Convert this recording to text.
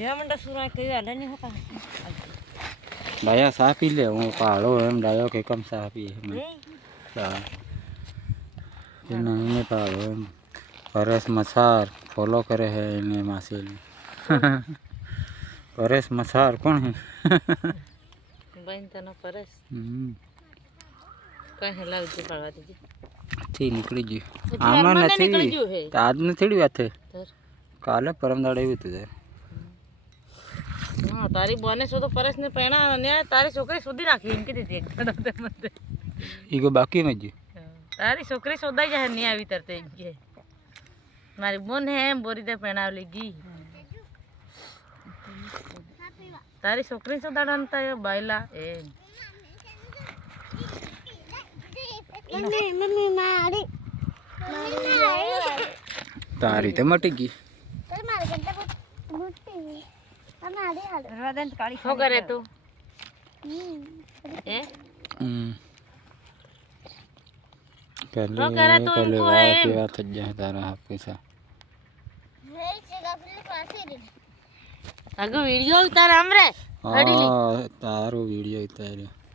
ये मंडा सुरा के आले नहीं होता डाया साफ पी ले वो पहाड़ो हम डायो के कम साफ पी इन्हें पहाड़ो परेश मछार फॉलो करे है इन्हें मासी परेश मछार कौन है बहन तनो परेश कहीं लग जी पड़वा दीजिए ठीक निकली जी आमा नहीं आज नहीं थोड़ी बात है काले परम दाड़े भी थे हाँ तारी बने सो तो परेश ने पहना ने तारी छोकरी सुधी नाखी इनकी दीदी एक डरते मत इको बाकी में जी तारी छोकरी सोदा ही नहीं आवी तरते इनके मारी बोन है बोरी दे पहना लेगी तारी छोकरी सोदा डनता है बाइला ए मम्मी मारी तारी तो मटी गई શું કરે તું એ पहले करे तो पहले इनको बात जाए तारा आपके साथ अगो वीडियो उतार हमरे हाँ तारो वीडियो उतारे